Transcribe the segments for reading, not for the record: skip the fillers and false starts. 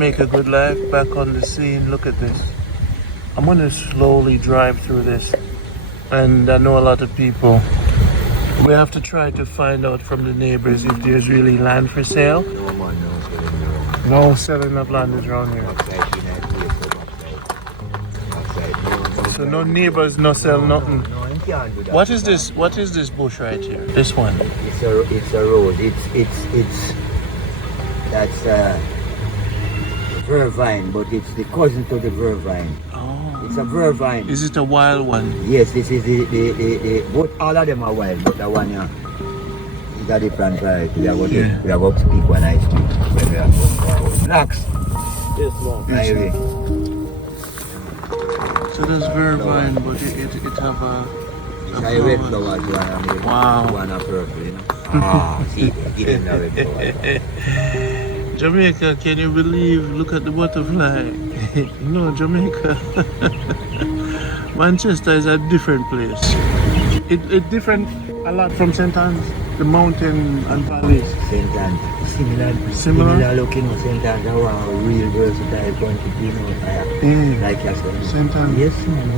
Jamaica Good Life back on the scene. Look at this. I'm gonna slowly drive through this, and I know a lot of people. We have to try to find out from the neighbors if there's really land for sale. No man, no selling around. No selling of land is around here. So no neighbors, no sell nothing. No, you can't do that. What is this? What is this bush right here? This one. It's a rose. It's that's vervine, but it's the cousin to the vervine. Oh. It's a vervine. Is it a wild one? Yes, this is the both all of them are wild, but the one here is a different variety. We are going to pick one ice cream when we are going. Blacks. This one. Ivy. So there's vervine, but it have a red flowers, one and wow. One are purple, you know. Ah, see, get in the red flowers. Jamaica, can you believe? Look at the butterfly. No, Jamaica. Manchester is a different place. It different a lot from St. Anne's, the mountain and valleys. St. Anne's, similar looking. St. Anne's are a real versatile country, you know. Like yourself. St. Anne's. Yes, man.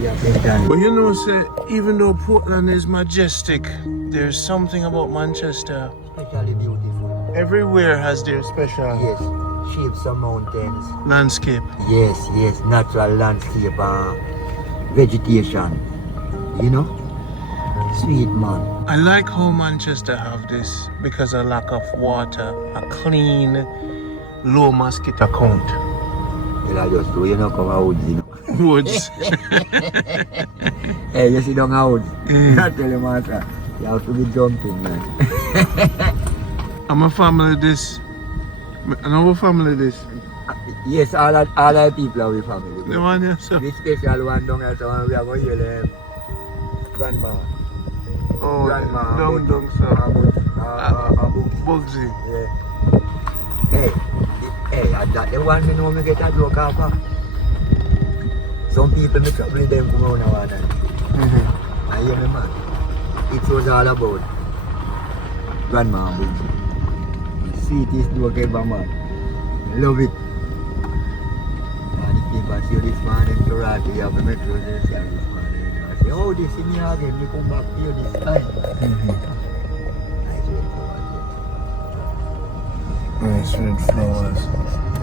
Yeah, St. Anne's. But you know, say, even though Portland is majestic, there's something about Manchester. Especially beautiful. Everywhere has their special Shapes of mountains. landscape. Yes, natural landscape, vegetation, you know, sweet man. I like how Manchester have this because of lack of water, a clean, low mosquito count. Well, I just do, you know, come out, you know. Woods. Hey, you sit down out. I tell you, master, you have to be jumping, man. I'm a family this. Another family this. Yes, all our people are with family. The one here, so. This special one down here, so we are going to hear grandma. Oh, grandma. Dung, so. Bauxite. Yeah. Hey, that the one me know me get a joke off of. Some people me trouble with them come out now and then. I hear me, man. It was all about grandma Bauxite. Sweetest joke ever, man. Love it. And if people see this man in Toronto, you have to make sure they see this man. I say, oh, this in here again, we come back here this time. Nice red flowers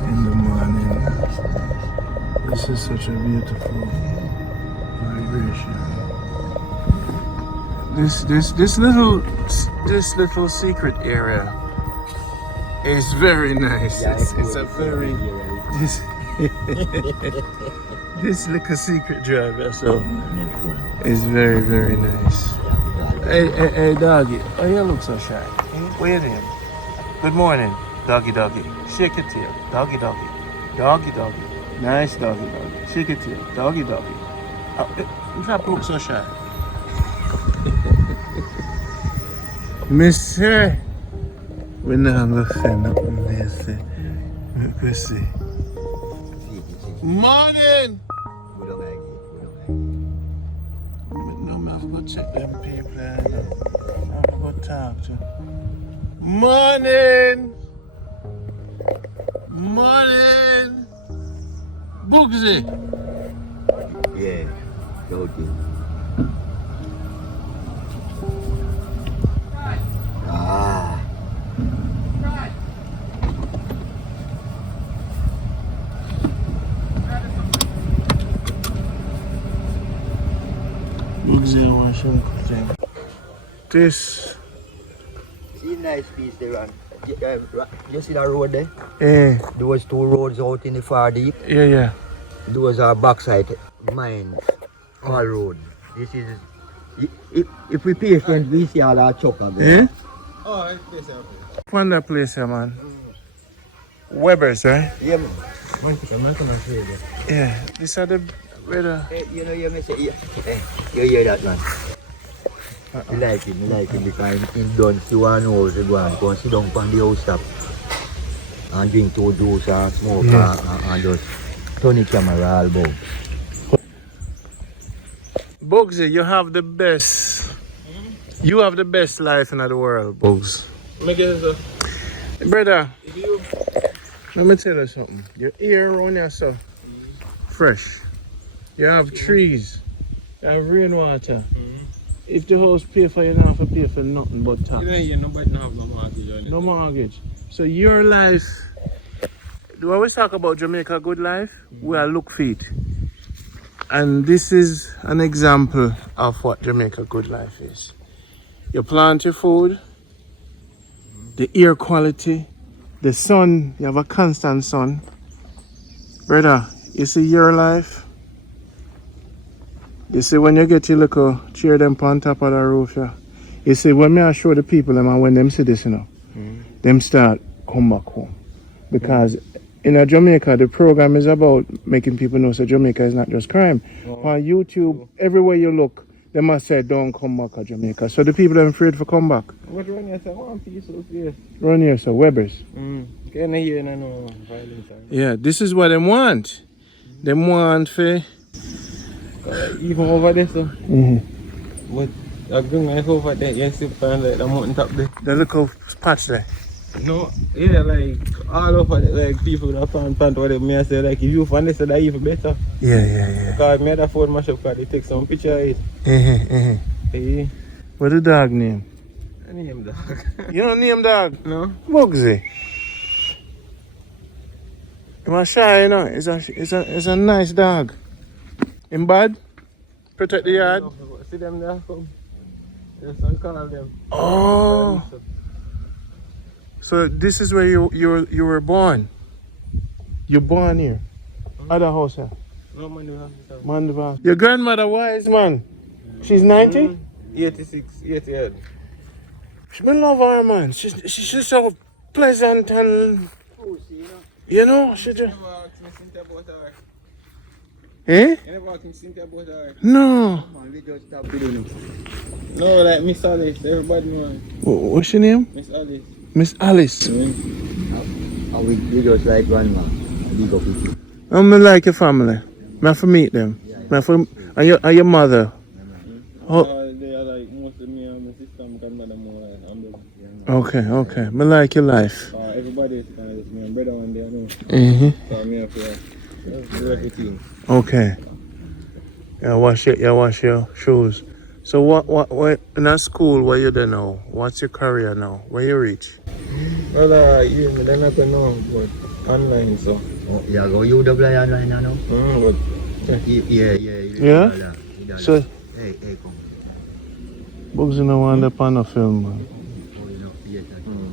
in the morning. This is such a beautiful vibration. This little secret area is very nice. Yeah, it's a very this little secret drive, so it's very, very nice. Hey, doggy. Oh, you look so shy. What's your name? Good morning, doggy. Shake your tail, doggy. Doggy. Nice doggy. Shake your tail, doggy. In fact, look so shy. Mister, we're not going to say nothing there. Let's see. Morning! We don't like it. No, I have to go check them people. I have to go talk to them. Morning! Bauxite! Yeah, okay. Ah. Bauxite, I want to show you. This. See, nice piece there, man. You see that road there? Yeah. Those two roads out in the far deep. Yeah. Those are Bauxite mines, all road. This is, if we patient, we see all our chopper there. Yeah? Oh, I place here. Find that place here, man. Weber's, right? Yeah, man. I'm not gonna say that. Yeah, these are the weather. Hey, you know, you may say, hey, you hear that, man? You like him because in done, see one house, you go and sit down on the house top and drink two juice and smoke and just turn the camera all about. Bauxite, you have the best. You have the best life in the world, Bugs. Brother, Let me tell you something. Your air around here so fresh. You have trees. You have rainwater. If the house pay for you, you don't have to pay for nothing but tax. Yeah, nobody have no mortgage on it. No mortgage. So your life, we always talk about Jamaica Good Life, we are look for it. And this is an example of what Jamaica Good Life is. You plant your food, the air quality, the sun, you have a constant sun. Brother, you see your life? You see when you get your little chair them on top of the roof, yeah? You see when I show the people them and when them see this, you know, them start come back home. Because in Jamaica, the program is about making people know that Jamaica is not just crime. On YouTube, everywhere you look, they must say, don't come back to Jamaica. So the people are afraid to come back. What run here, sir? One piece of yes. Run here, so Weber's. Can I hear no violence? Yeah, this is what they want. They want for... Even over there, so. But I'm going over there, yes, you find like the mountain top there. The little patch there. No, yeah, like all over there, like people that find plant whatever me I say, like if you find this, that even better. Yeah. Because me had a phone mash up because they take some picture of it. Hey. What the dog name? I name dog. You don't name dog? No. Bauxite. I'm shy, you know. It's a nice dog. In bad? Protect the yard? See them there, come. Yes, I call them. Oh. So this is where you were born. You're born here. Other house here. No man, you have to tell. Man, your grandmother wise man. She's 90? 86, 88. She love her man. She's so pleasant and you know she just. Eh? You never asked me Cynthia about her? No. We just stop doing it. No, like Miss Alice, everybody know her. What's your name? Miss Alice. Miss Alice. And we just like grandma. Big up with you. I'm like your family. I have to meet them. And your mother. Oh. They are like most of me and my sister and grandmother more like Okay. I like your life. everybody is kind of just me and brother one day, I know. So I'm here for do everything. Okay. Yeah, wash your shoes. So what in a school where you there now? What's your career now? Where you reach? Well, they're not going to know, but online, so. Oh, yeah, go UW online now. But Yeah? So Hey, come. Bugs in the one that on the film, man. Oh, you know, yes,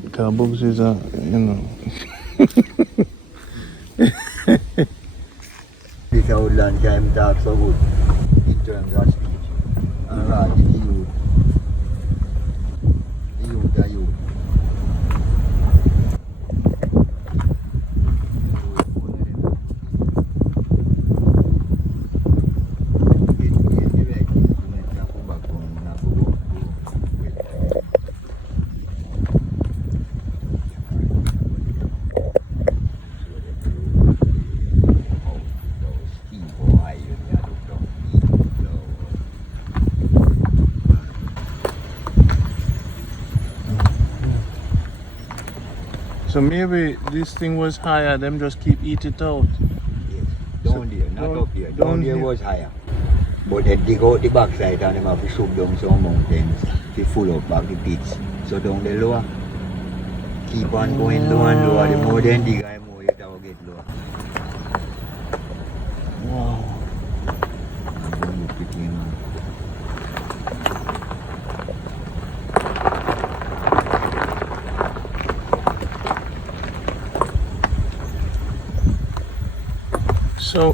Because Bugs is a, you know. This outland time talk so good in terms of speech. And right, the youth are youth. So maybe this thing was higher, them just keep eat it out. Yes, down there, not up here. Down there here. was higher. But they dig out the backside and them have to shoot down some mountains to full up back the pits. So down the lower, keep on going lower and lower. The more they dig, the more it will get lower. Wow. And then you pick him up.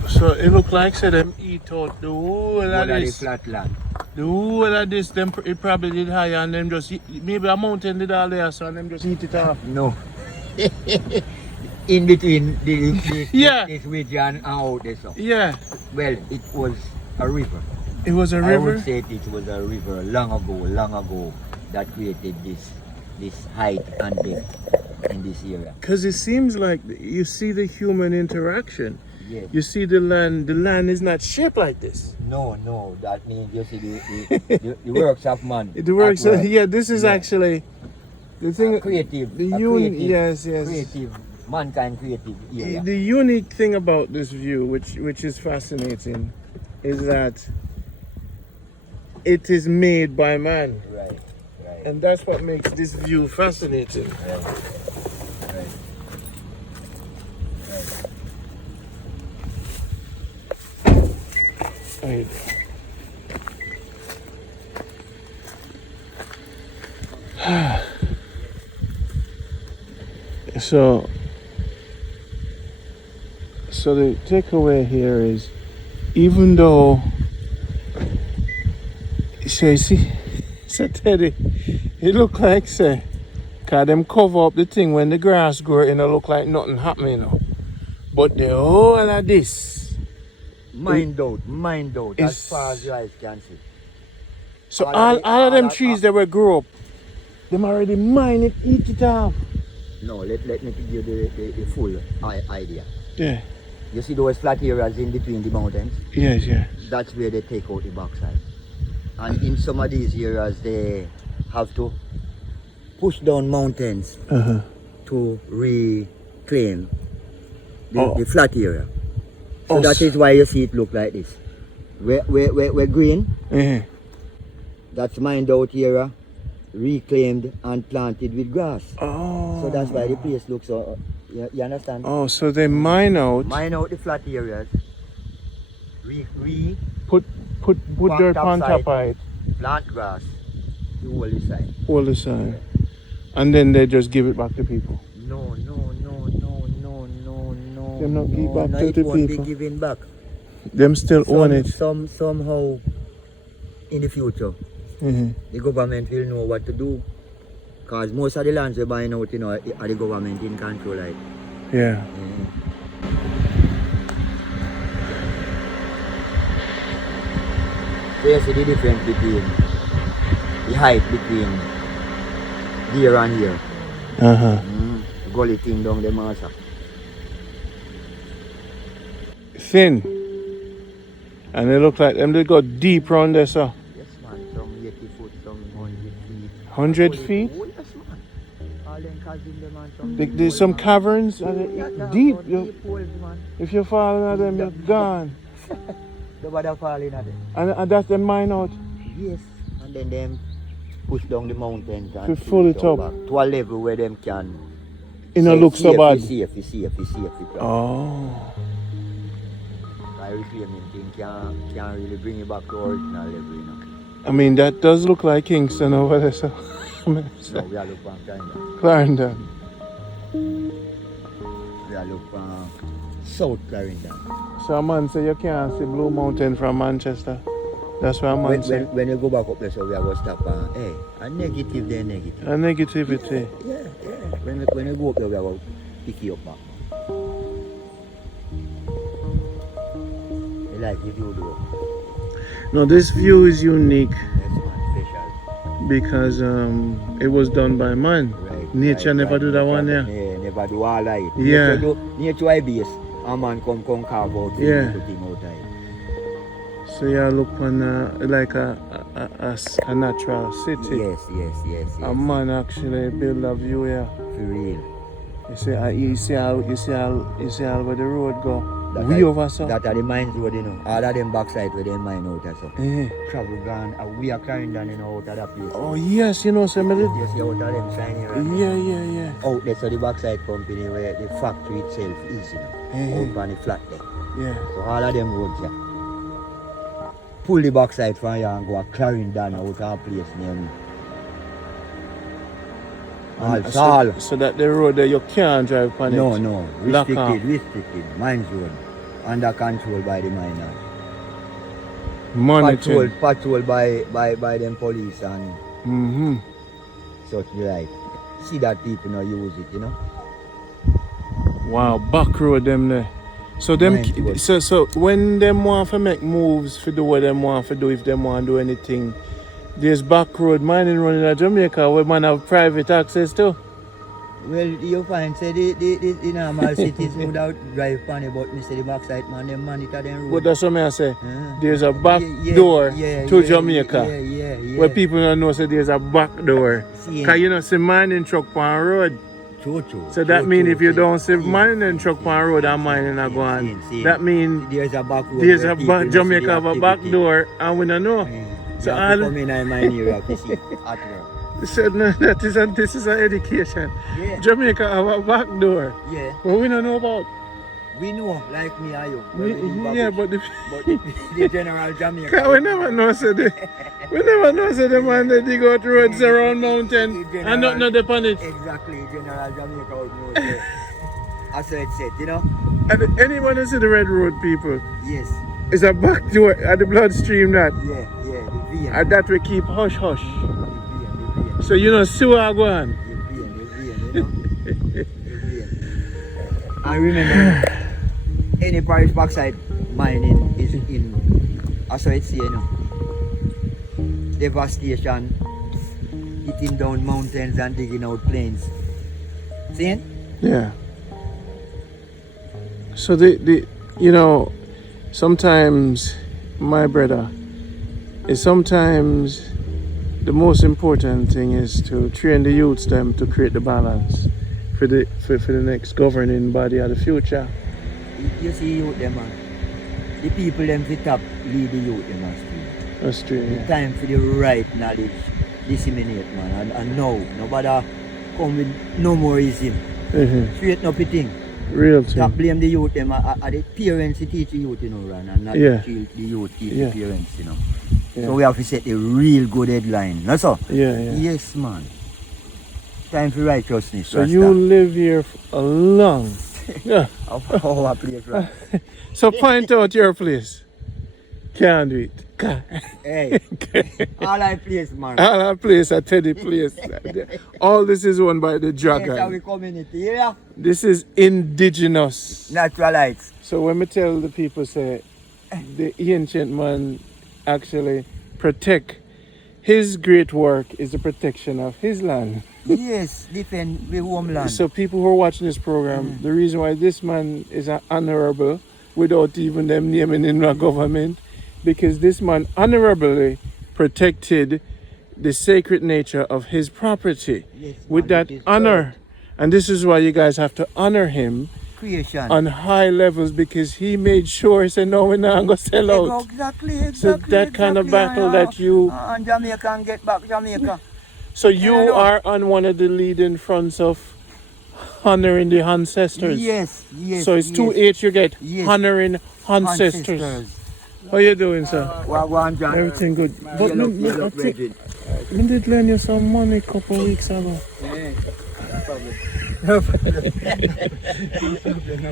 So it look like say them eat out the whole of this. The flat land. The whole of this, them it probably did higher and them just maybe a mountain did all there, so and them just eat it off. No. In between this Yeah. this region and out there. So. Yeah. Well, it was a river. It was a I river. would say it was a river long ago that created this height and depth in this area. Because it seems like you see the human interaction. Yes. You see the land is not shaped like this. No, that means you see the works of man. The works, at work. yeah, this is actually the thing. Creative. The a union, creative, yes. Creative mankind created area. The unique thing about this view, which is fascinating, is that it is made by man. Right. And that's what makes this view fascinating. Right. So the takeaway here is, even though, say, see, so Teddy, it look like, say, cause them cover up the thing when the grass grow, it don't look like nothing happening, you know. But the whole of this, Mind out, as It's- far as your eyes can see. so all all of them of- trees that were grow up, them already mine it, eat it off. No, let me give you the full idea. Yeah, You see those flat areas in between the mountains? yes. That's where they take out the bauxite. And in some of these areas, they have to push down mountains Uh-huh. to reclaim Oh. the flat area. So Oh, that is why you see it look like this. We're green, Uh-huh. that's mined out area, reclaimed and planted with grass. Oh. So that's why the place looks so, you understand? Oh, so they mine out, Mine out the flat areas, put dirt on top of it, plant grass, the whole side. all the time, and then they just give it back to people. No. Them not give back no, to it the won't people. be given back. Them still own it. Somehow in the future, Mhm. the government will know what to do. Because most of the lands we're buying out, you know, are the government in control, like. Yeah. So you see the difference between the height between here and here. Uh-huh. Gully thing down the massa. Thin. And they look like them, they go deep round there, so. Yes, man. Some 80 foot, some 100 feet. 100 feet? Oh, yes, man. All them chasm them and some There's some caverns, and Yeah, they that deep. one, You, deep holes, man. if you fall into them, you're gone. The water falling at them. And that's the mine out. Yes. And then them push down the mountains and To fill it up. back to a level where them can. It don't look so bad. Safe. Oh. I reclaiming thing can't really bring it back to original level, you know. I mean, that does look like Kingston over there, so. No, we are looking on Clarendon. Clarendon. We are looking on South Clarendon. So a man say you can't see Blue Mountain from Manchester. That's what a man say. When you go back up there, so we are going to stop a negative, then negative. A negativity. Yeah. When you go up there, we are going to pick you up back. You like the view though? No, this view is unique Yes, man, special. because it was done by man. Right, Nature never do that one, yeah. Yeah, never do all that. Yeah. Nature I base. A man come carve out Yeah. thing out of it. So you look on like a natural city. Yes. A man actually build a view here. For real. You see how where the road go. That We are- over so. That are the mines road, you know. All of them backside where they mine out and so. Eh. Travel gone, we are Clarendon, you know, out of that place. Oh yes, you know some of it. You see out of them shiny right? Yeah. Out there, so the backside company where the factory itself is, you know. Out on the flat there. Yeah. So all of them roads here. Pull the backside from here and go a Clarendon out of a place near me. All. So that the road there you can't drive on it. No. Lock off. Restricted. Mines road. Under control by the miners. Monitoring. Patrol by them police and Mm-hmm. such like. See that people not use it, you know. Wow, back road them there. So them Mine road. so when them want to make moves for do what them want to do, if them want to do anything, there's back road mining running in Jamaica where man have private access to. Well, you find say the normal cities would out drive on it, but Mr. the backside man them monitor them road. But that's what I say. Uh-huh. There's a back Yeah, door yeah, to yeah, Jamaica. Yeah. Where people don't know, so there's a back door. See, Because you know, see mining truck on road. True. So that means if you don't see mining truck on road and mining are going, that means there's a back road. there's where a people Jamaica must have a be back activity. door and we don't know. So So you have to all come in and mine area to see at work. so no, this is an education. Yeah. Jamaica have a back door. Yeah. What we don't know about. We know, like me and you. when we live Yeah, up- but the general Jamaica. Cause we never know so the man that dig out roads around mountain and not know upon it. Exactly, general Jamaica would know. So, as it said, you know? And anyone who see the red road people, Yes. it's a back door at the bloodstream that. Yeah, the vein. And that we keep hush hush. The vein. So you know see what I go on. The vein, you know? The vein. I remember any parish bauxite mining is in, as I say, you know, devastation, hitting down mountains and digging out plains. See? Yeah. So the you know, sometimes my brother is sometimes the most important thing is to train the youths them to create the balance for the next governing body of the future. You see youth them, man. The people them fit up lead the youth them astray. That's true. The Yeah. time for the right knowledge disseminate, man. And now, nobody come with no more ism. Straighten up the thing. Real Stop thing. blame the youth them. Are the parents who teach the youth, you know, Ran, and not Yeah. the youth teach Yeah. the parents, you know. Yeah. So we have to set a real good headline. That's all. Yeah. Yes, man. Time for righteousness. So you live here a long. Yeah. Our place, right? So point out your place. Can't do it. Can't. Hey, all I place, man. All our place, a Teddy place. All this is owned by the Yes, our dragon. community, yeah. This is indigenous. Naturalites. So when we tell the people, say, the ancient man actually protect, his great work is the protection of his land. Yes, defend the homeland. So people who are watching this program, the reason why this man is an honorable without even them naming in the government, because this man honorably protected the sacred nature of his property Yes, with man, that it is honor. And this is why you guys have to honor him creation. on high levels, because he made sure he said, no, we're not going to sell out. Exactly. So that kind of battle that you... And Jamaica can get back Jamaica. So you are on one of the leading fronts of honoring the ancestors. Yes. So it's yes. 2H you get, Yes. honoring ancestors. How you doing, sir? Wagwan, John. Everything good. You But look- me, you I look think, ready. me did lend you some money a couple of weeks ago.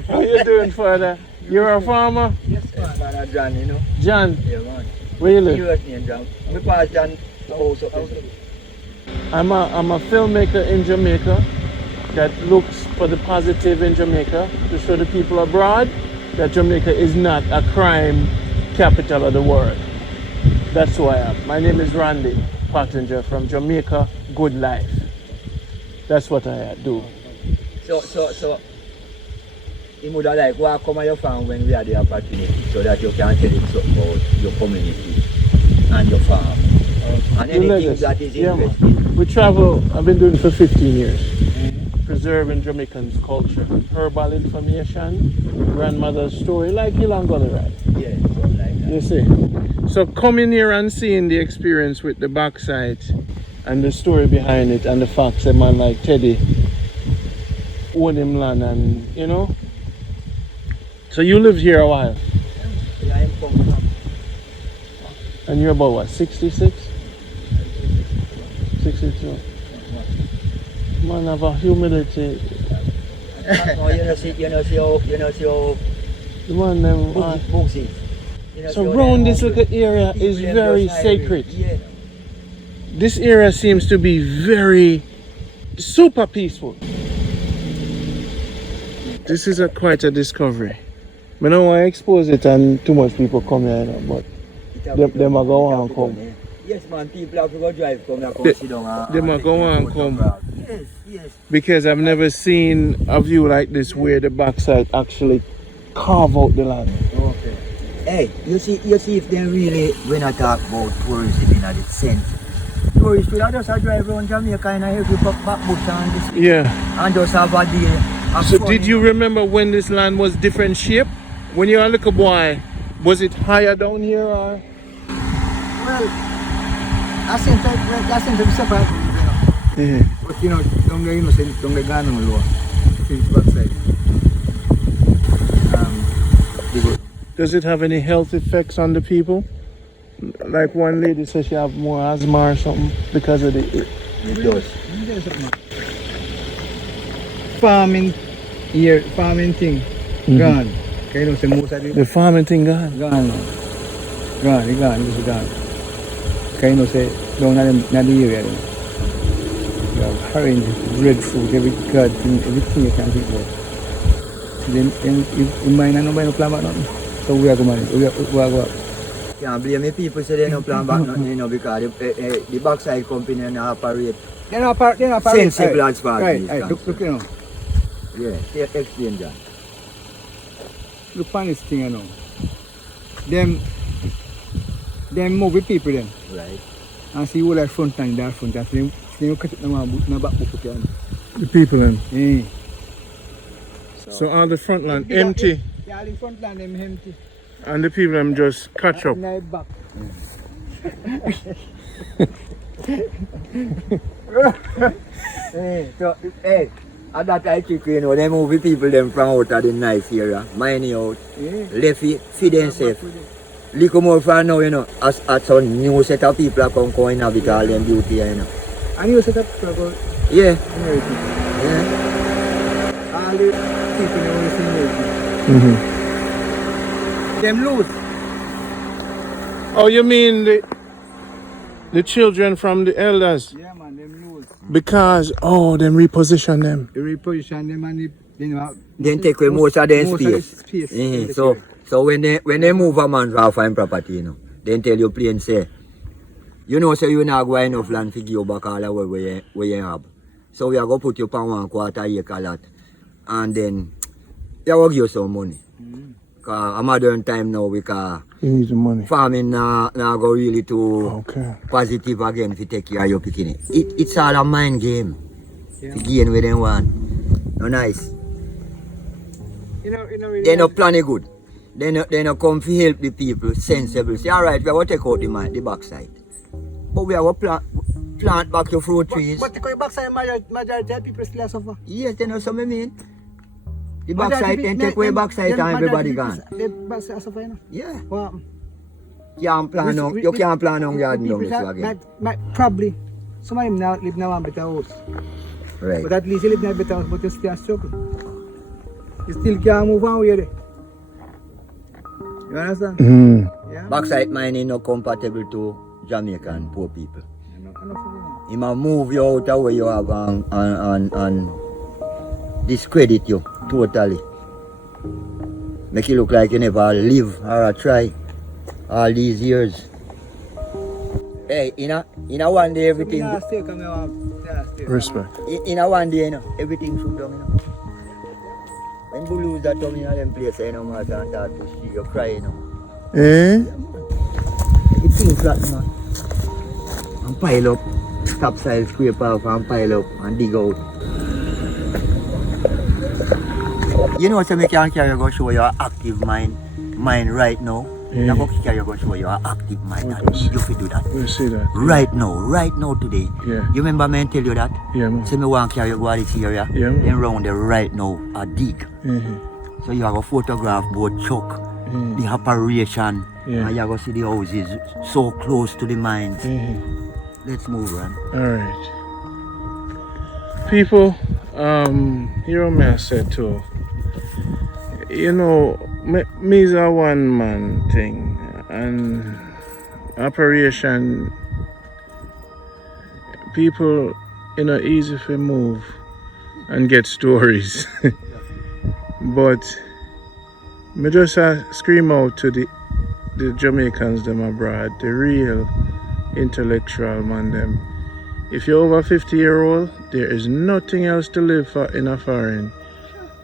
How you doing, father? You're a farmer? Yes, man. Father John, you know. John, Yeah, man. where you live? US name, John. We pass John the house up there. I'm a filmmaker in Jamaica that looks for the positive in Jamaica to show the people abroad that Jamaica is not a crime capital of the world. That's who I am. My name is Randy Pottinger from Jamaica Good Life. That's what I do. So, you would have like walk come on your farm when we had the opportunity so that you can tell it something about your community and your farm. And The anything legacy. that is Yeah, man. interesting. We travel, I've been doing it for 15 years. Preserving Jamaicans' culture, herbal information, grandmother's story, like Ilangoli, right? Yeah, something like that. You see. So coming here and seeing the experience with the Bauxite and the story behind it and the facts, a man like Teddy own him land, and you know. So you lived here a while, Yeah, I'm from and you're about what, 66? 62. Man have a humility. no, you know see how The man them Bauxite. You know, so see how around they this humble little area people is them very just highway. sacred. Yeah. This area seems to be very super peaceful. This is quite a discovery. I don't want to expose it and too much people come here, but them are go and come. Yes, man, people have to go drive come and They- sit down and them are take go their and photograph. Yes. Because I've never seen a view like this where the Bauxite actually carve out the land. Okay. Hey, you see if they really, when I talk about tourism in the sense, tourists will just drive around Jamaica and I every back bush and this. Yeah. And just have a day. Have So fun, did you know. remember when this land was different shape? When you were a little boy, was it higher down here or? Well, I seem to be separate, you know. But you know, don't get innocent, don't get gun on law. Since Bauxite. Does it have any health effects on the people? Like one lady says she have more asthma or something because of the... It does. Farming here, farming thing, gone. Can you know, say most of The farming thing gone? Gone. It's gone. Can you know, say, down in the area, you have orange, breadfruit, everything you can think of. Then, in mine, nobody no plan about nothing. So we are going to can't blame the people say they don't plan back nothing, you know, because the Bauxite company and operate. They don't operate. Sensible as far as this Right, look, you know. Yeah, explain that. Look on this thing, you know. Them move with people then. Right. And see all that front and that front. And then you cut it in the back book again. The people then? Yeah. So all the front land empty Yeah, the front land them empty. and the people them just catch up. Now back. Hey, at that I think, you know, they move the people them from out of the nice area, mining out, left it, feed them safe. Little more for now, you know, as some new set of people are come and inhabit all them beauty, you know. And you set up for Yeah. everything. Yeah. All the people in the same Mm-hmm. Them lose. Oh, you mean the children from the elders? Yeah, man, them lose. Because, them reposition them. The reposition them and Then take away most of them space. space. So when they move a man to find property, you know, then tell you plain say, you know, so you not go enough land to give you back all the way where you have. So we are going to put you on 1/4 acre lot. And then we are going to give you some money. Because a modern time now, because You need the money. farming now go really too positive again if you take care of your picking. It's all a mind game. To gain with them one. No nice. They no plan it good. They no come to help the people sensible. Say, alright, we are going to take out the backside. But we are going to plant back your fruit trees. But the backside, majority of people still suffer. Yes, you know what I mean? The backside then take away backside and everybody gone. The backside suffer, you know. Yeah. Well, You can't plan on garden down this again. Probably. Some of them now live now in a better house. Right. But at least you live in a better house, but you still struggle. You still can't move on with it. You understand? Yeah. Backside mining not compatible to Jamaican poor people. He might move you out of where you have and discredit you totally. Make you look like you never live or try all these years. Hey, in a one day everything. Respect. In a one day, you know, everything should down, you know. When you lose that tongue in them place, you know, man, and start to see you cry, you know. It feels flat, man. And pile up, topside scrape off and pile up and dig out. You know, so me can carry go show you an active mind right now. You go carry go show you an active mind. You fit do that. We see that. Right now today. Yeah. You remember me tell you that? Yeah, man. So me want to carry go to this area. Yeah, man. Then round there right now, a dig. So you have a photograph both chuck, the operation, and you go see the houses so close to the mines. Let's move on. Alright. People, here may I say too, you know, me is a one man thing and operation people, you know, easy to move and get stories. But me just scream out to the Jamaicans them abroad, the real intellectual man them. If you're over 50-year-old, there is nothing else to live for in a foreign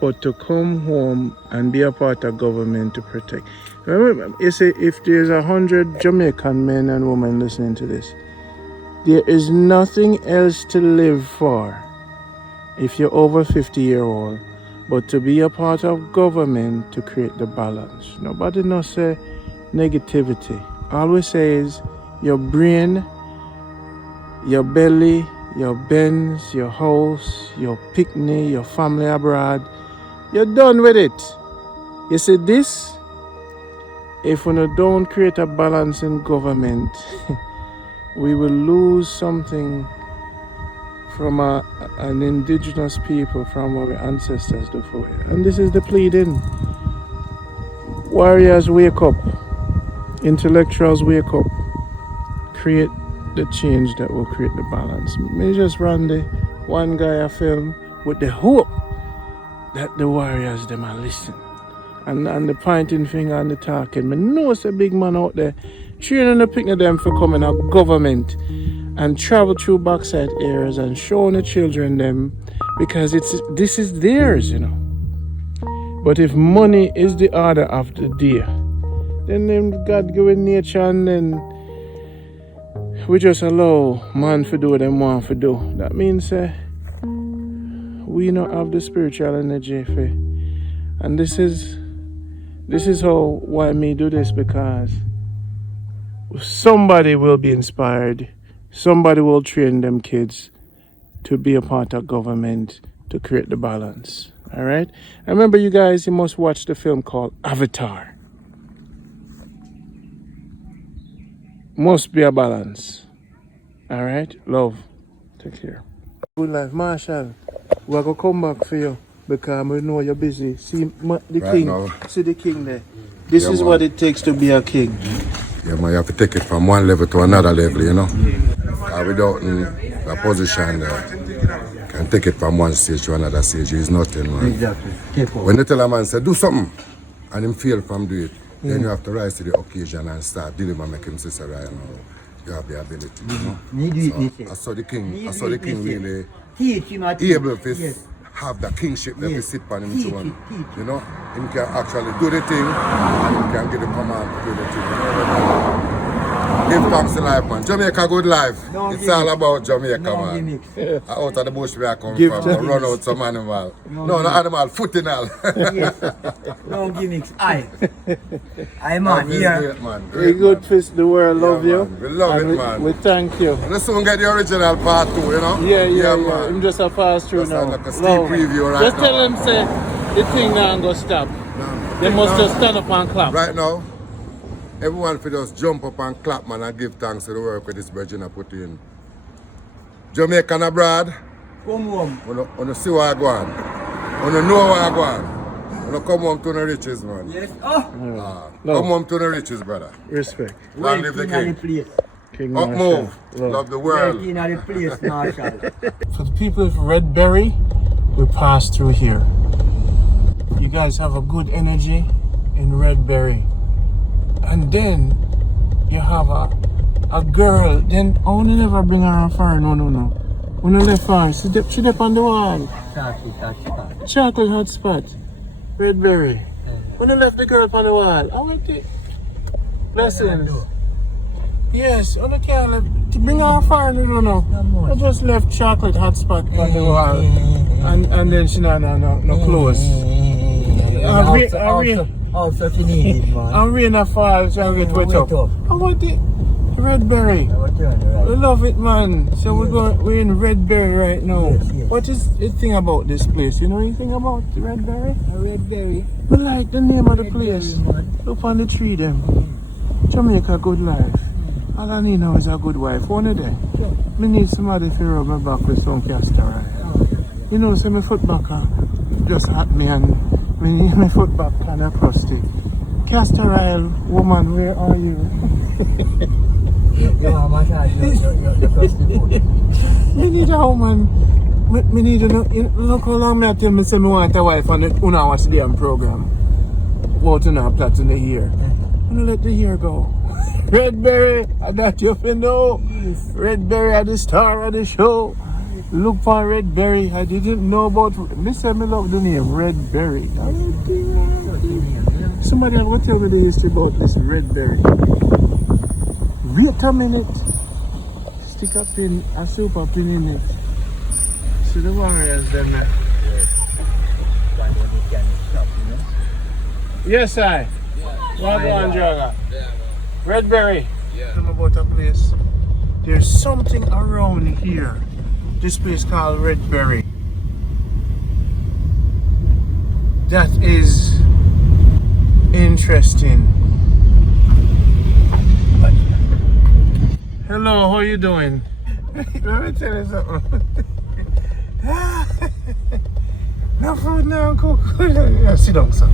but to come home and be a part of government to protect. Remember, you say if there's 100 Jamaican men and women listening to this, There is nothing else to live for if you're over 50-year-old, but to be a part of government to create the balance. Nobody knows say negativity. Always says your brain, your belly, your Benz, your house, your picnic, your family abroad, you're done with it. You see this? If we don't create a balance in government, we will lose something from an indigenous people, from our ancestors before. And this is the pleading. Warriors, wake up. Intellectuals, wake up. Create the change that will create the balance. Me just run the one guy a film with the hope that the warriors them are listen. And the pointing finger and the talking. I know it's a big man out there training the picnic them for coming out government and travel through Bauxite areas and showing the children them, because this is theirs, you know. But if money is the order of the day, then God given nature, and then we just allow man to do what they want to do. That means we not have the spiritual energy for. And this is why me do this, because somebody will be inspired. Somebody will train them kids to be a part of government to create the balance. All right? I remember you guys, you must watch the film called Avatar. Must be a balance. All right? Love. Take care. Good life. Marshall, we're going to come back for you because we know you're busy. See the Right king. now. See the king there. This is what it takes to be a king. Yeah, man, you have to take it from one level to another level, you know. Without a position can take it from one stage to another stage is nothing, man. Exactly. When you tell a man, say, do something, and him fail from do it, then you have to rise to the occasion and start dealing and make him say, right now, you have the ability, you know. I saw the king really able to have the kingship that we sit on him throne. You know, him can actually do the thing and him can give the command to do the thing. You know, give thanks to life, man. Jamaica Good Life. It's all about Jamaica, man. Out of the bush where I come from, run out some animal. No, animal, foot in all. No gimmicks. I man, here. Very good fist, the world love you. Man. We love it, man. We thank you. Let's soon get the original part 2, you know? Yeah. man. I'm just a fast through Just now. like a sneak preview right just now. tell them, say, the thing now ain't gonna stop. They must just stand up and clap. Right now, everyone for just jump up and clap, man, and give thanks to the work with this virgin I put in. Jamaican abroad, Come home. on see what I go on. On know what I go on. On come home to the riches, man. Yes. Come home to the riches, brother. Respect. Long live the king. King Up Marshall. move. Love the world. In the place, Marshall. For the people of Redberry, we pass through here. You guys have a good energy in Redberry. And then you have a girl, then I want to never bring her on fire, no. When I left her, she up on the wall. Chocolate hot spot. Redberry. When I left the girl on the wall, I went to blessings. Yes, I can't left to bring her on fire, no. I just left chocolate hot spot on the wall. And then she no clothes. Also, she needed, man. I'm rain a fall, so I get wet up. I want it. Redberry. We love it, man. So we're in Redberry right now. Yes. What is the thing about this place? You know anything about Redberry? Redberry. We like the name of the place. Look on the tree them. Jamaica Good Life. All I need now is a good wife. One of them. Me need somebody to rub my back with some castor oil. You know, so my foot back just hurt me and my foot back kind of crusty. Castor oil, woman, where are you? Me need a woman. Me need to know. Look how long I tell me say me want a wife on the 1 hour damn program. About an hour plot in the hair. I'm gonna let the hair go. Redberry, I got you for know. Redberry are the star of the show. Look for Redberry. I didn't know about. Me say me love the name Redberry. Somebody will tell me the history about this Redberry. Wait a minute. stick a pin, a super pin in it. See the warriors them there. Yes, I. What one, Jaga? Redberry. Yeah. Tell me about a place. There's something around here. This place called Redberry. That is interesting. Hello, how you doing? Let me tell you something. No food now, cook. Sit down, son.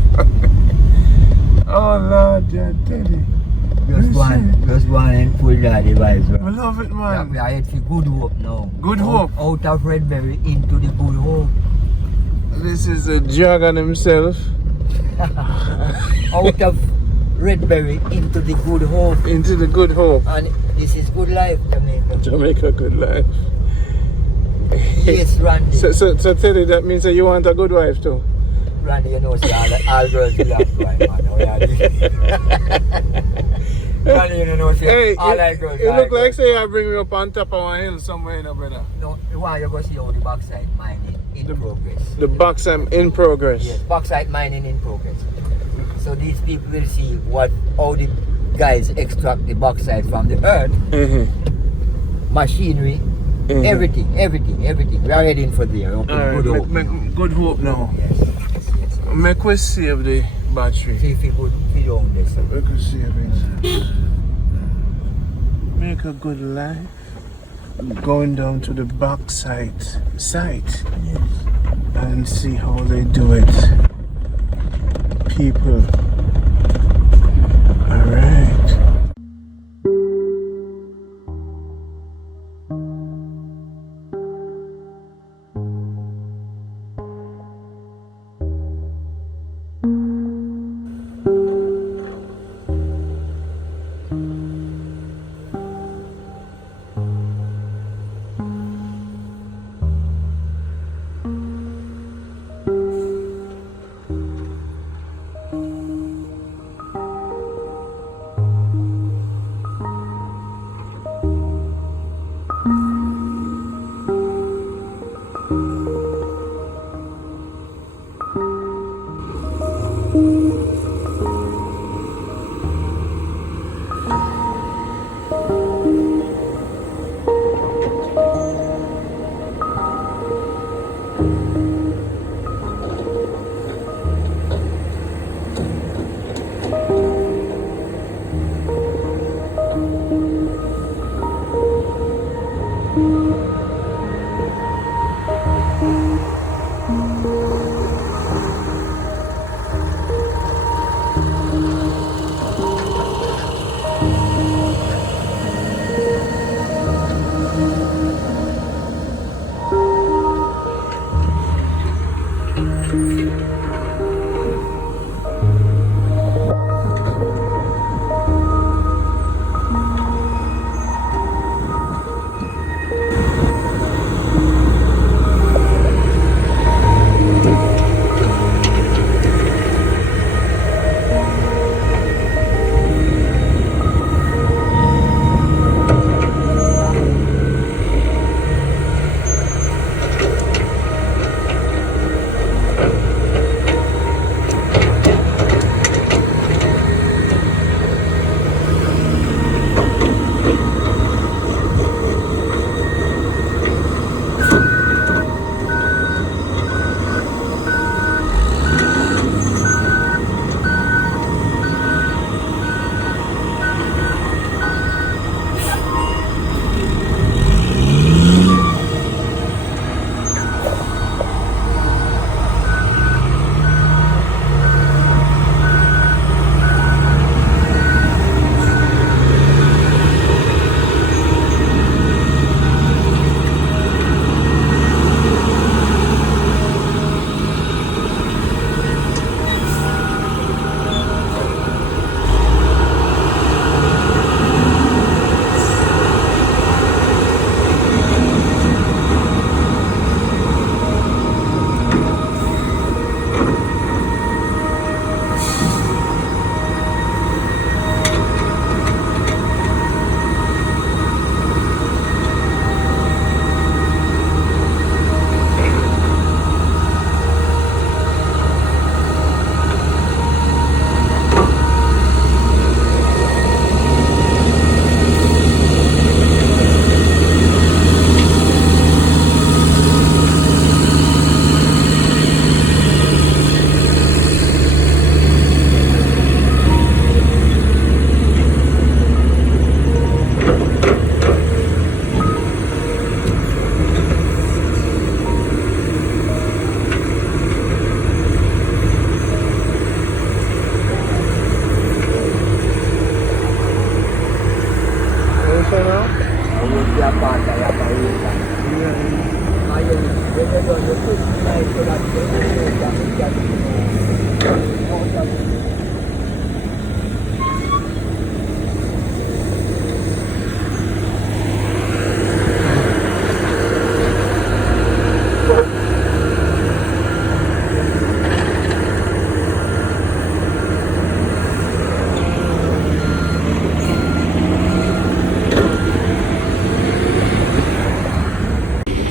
Oh Lord, you're Teddy. Just one and full daddy vibes. I love it, man. We are heading for Good Hope now. Good Hope. Out of Redberry into the Good Hope. This is the dragon himself. Out of Redberry into the Good Hope. Into the Good Hope. And this is Good Life, Jamaica. Jamaica Good Life. Yes, Randy. So Teddy, that means that you want a good wife too? Randy, you know, see, all girls will have wife, man. Randy, you know, see, Hey, all like girls. it look like say you bring me up on top of one hill somewhere, brother. No, why you go see how the bauxite mining in progress. The bauxite in progress. Yes, bauxite mining in progress. So these people will see how the guys extract the bauxite from the earth, machinery, everything. We are heading for there. Alright, Good Hope. Good Hope now. Yes. Make we save the battery. See if we could feel on this. We could save it. Make a good life. Going down to the bauxite site and see how they do it. People. Alright.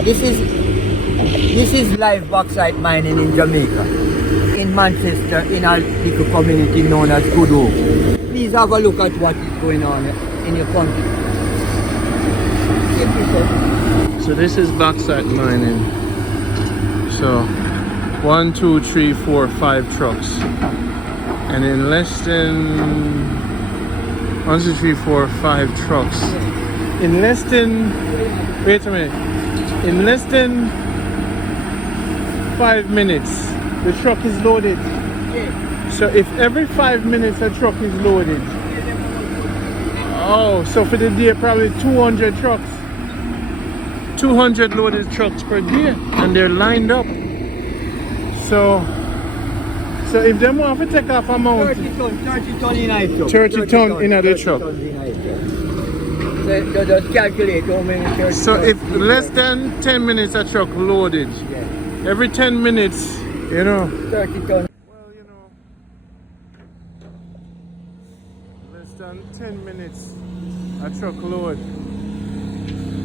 This is live bauxite mining in Jamaica, in Manchester, in a little community known as Good Life. Please have a look at what is going on in your country. So this is bauxite mining. So 1, 2, 3, 4, 5 trucks, and in less than 1, 2, 3, 4, 5 trucks. In less than, wait a minute, in less than 5 minutes, the truck is loaded. So if every 5 minutes a truck is loaded, oh, so for the day probably 200 trucks, 200 loaded trucks per day, and they're lined up. So if them want to take off a mount, 30 ton in a truck. 30 ton in the truck. So just calculate how many 30 So tons if is less there. than 10 minutes a truck loaded, Yeah. every 10 minutes, you know. 30 ton. Well, you know, less than 10 minutes a truck load.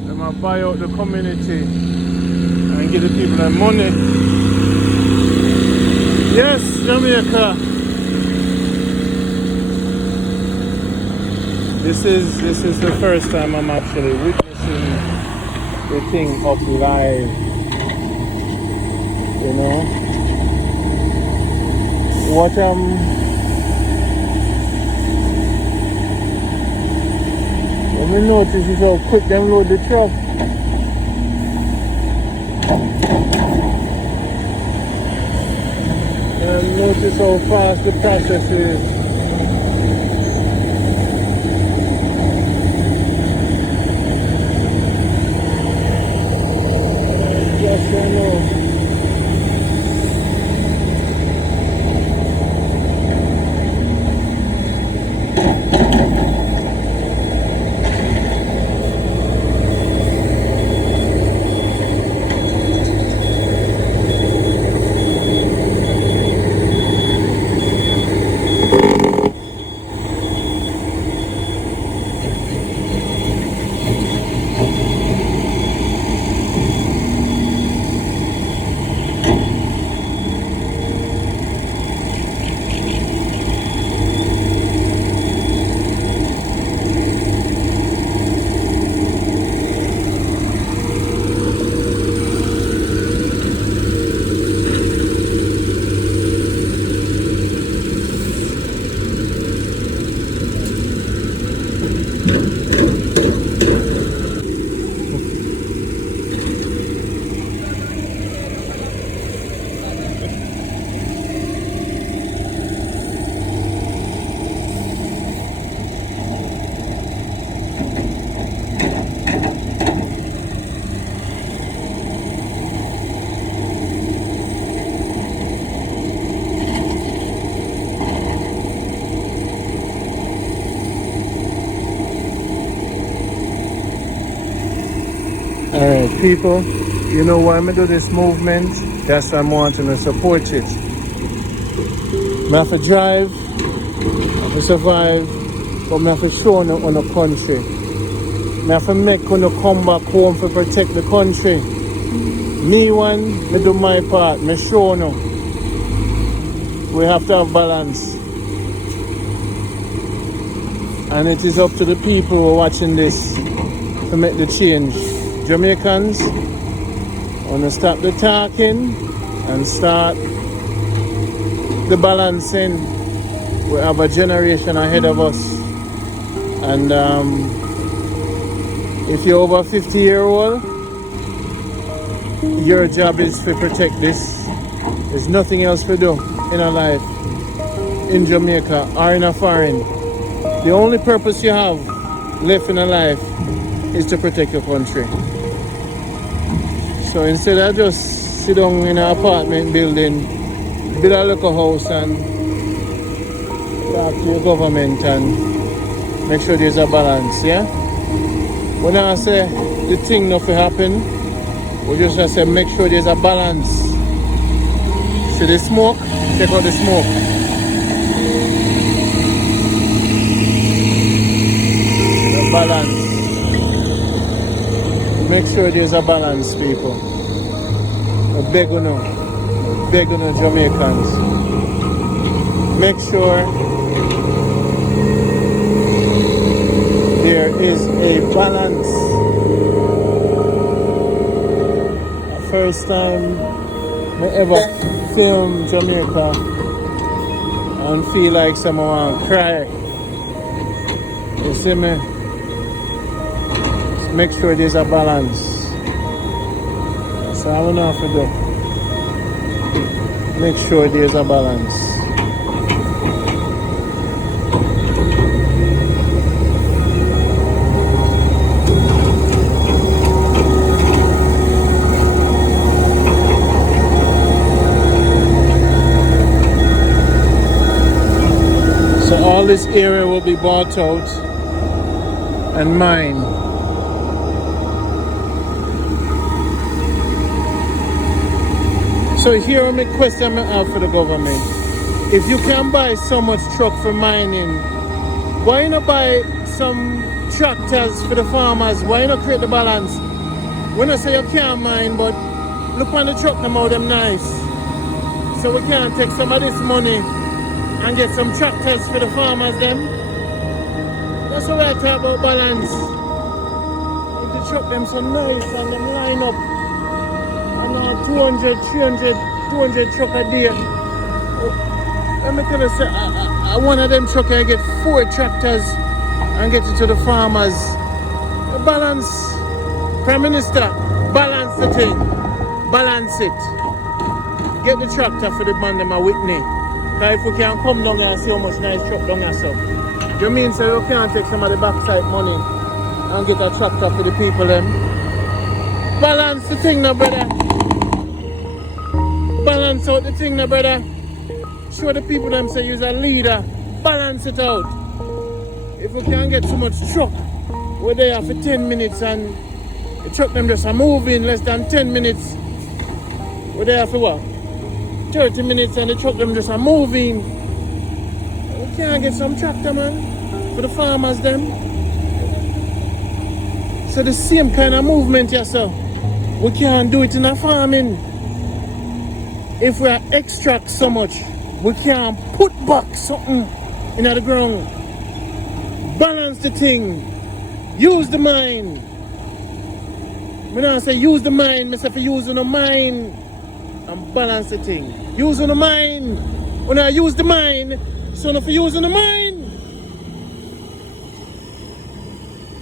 They might buy out the community and give the people their money. Yes, Jamaica. This is the first time I'm actually witnessing the thing up live. You know, what me notice is how quick them load the truck. And notice how fast the process is. Yes, I know. Alright people, you know why I do this movement? That's why I'm wanting to support it. I have to drive, I have to survive, but I have to show on the country. I have to make when you come back home to protect the country. Me one, me do my part, me show no. We have to have balance. And it is up to the people who are watching this to make the change. Jamaicans, want to stop the talking and start the balancing. We have a generation ahead of us, and if you're over 50-year-old, your job is to protect this. There's nothing else to do in a life in Jamaica or in a foreign. The only purpose you have left in a life is to protect your country. So instead of just sit down in an apartment building, build a local house and talk to your government and make sure there's a balance, yeah? When I say the thing not to happen, we just say make sure there's a balance. See the smoke? Take out the smoke. The balance. Make sure there's a balance, people. I beg you now. Beg you now, Jamaicans. Make sure there is a balance. First time I ever film Jamaica and feel like someone cry. You see me? Just make sure there's a balance. So I don't know if to do. Make sure there's a balance. So all this area will be bought out and mined. So here are my question I have for the government. If you can buy so much truck for mining, why not buy some tractors for the farmers? Why not create the balance? When I say you can't mine, but look on the truck them how them nice. So we can take some of this money and get some tractors for the farmers them. That's what I talk about balance. If the truck them so nice and them line up. And now 200, 300, 200 truck a day. Let me tell you, say, one of them truck I get 4 tractors and get it to the farmers. Balance, Prime Minister, balance the thing. Balance it. Get the tractor for the man them a Whitney. Because if we can come down here and see how much nice truck down here, so. You mean so you can't take some of the Bauxite money and get a tractor for the people them? Balance the thing now, brother. Balance out the thing now, brother. Show the people them say you're a leader. Balance it out. If we can get so much truck, we're there for 10 minutes and the truck them just a moving less than 10 minutes. We're there for what? 30 minutes and the truck them just a moving. We can't get some tractor, man, for the farmers them. So the same kind of movement, yes, sir. We can't do it in a farming. If we extract so much, we can't put back something in the ground. Balance the thing. Use the mind. When I say use the mind, I say for using the mind and balance the thing. Using the mind. When I use the mind, so if you're using the mind.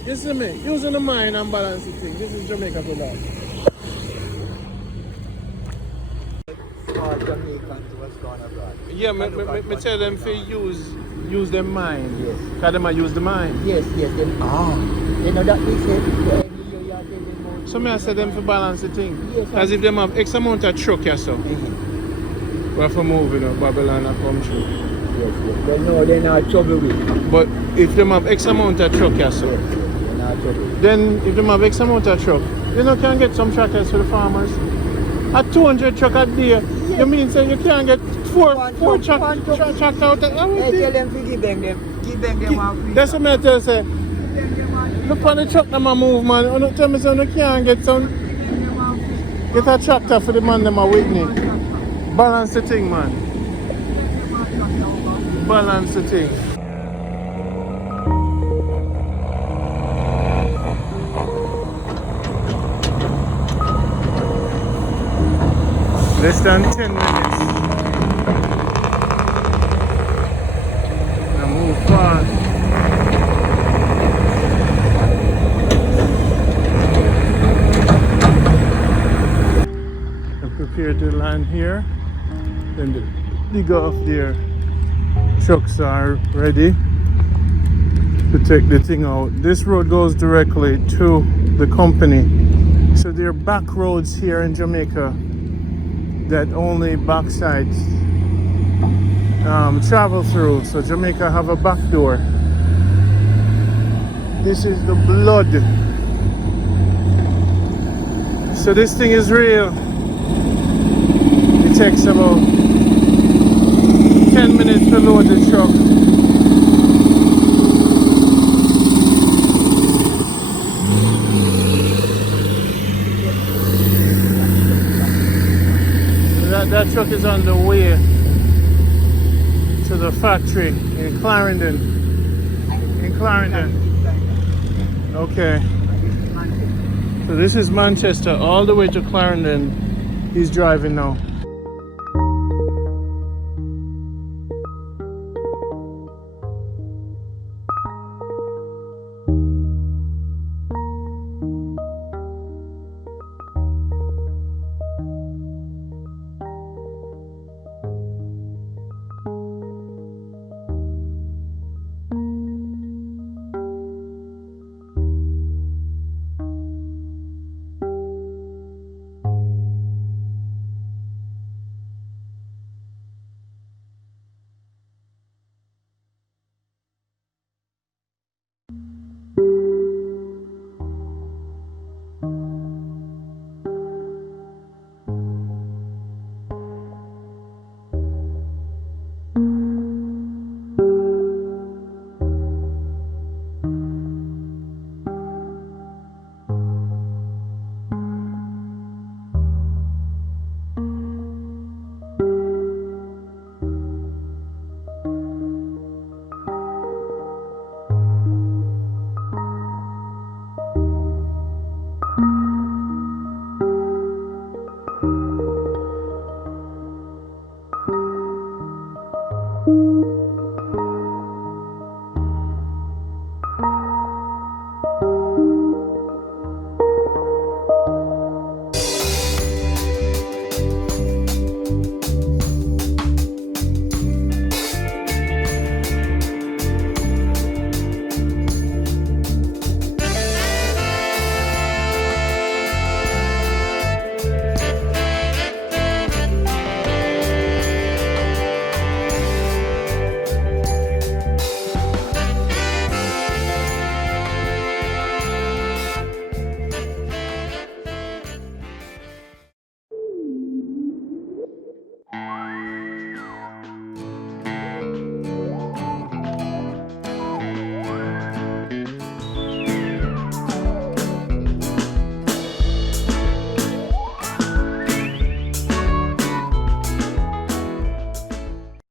You see me? Using the mind and balance the thing. This is Jamaica Good Life. Yeah, me tell them to use their mind. Yes. Because them use the mind. Yes, them. You know that we say. So me I say them to balance the thing. Yes. Because if them have X amount of truck, yeah, so. We have to move, you know, Babylon and come through. Yes. But no, they're not trouble with. But if them have X amount of truck, yeah, so. Yes, they're not trouble. Then if them have X amount of truck, you know, can get some tractors for the farmers. At 200 truck a day, yes. You mean say you can't get four truck out there? Hey, tell them to give them. Give them one free. That's what I tell you, say. Look on the truck them a move, man. You don't tell me so you can't get some. Get a tractor for the man them a Whitney. Balance the thing, man. Balance the thing. Less than 10 minutes. Now move fast. And prepare to land here. Then the digger off there. Trucks are ready to take the thing out. This road goes directly to the company. So there are back roads here in Jamaica that only Bauxite travel through. So Jamaica have a back door. This is the blood. So this thing is real. It takes about 10 minutes to load the truck. that truck is on the way to the factory in Clarendon. In Clarendon. Okay. So this is Manchester all the way to Clarendon. He's driving now.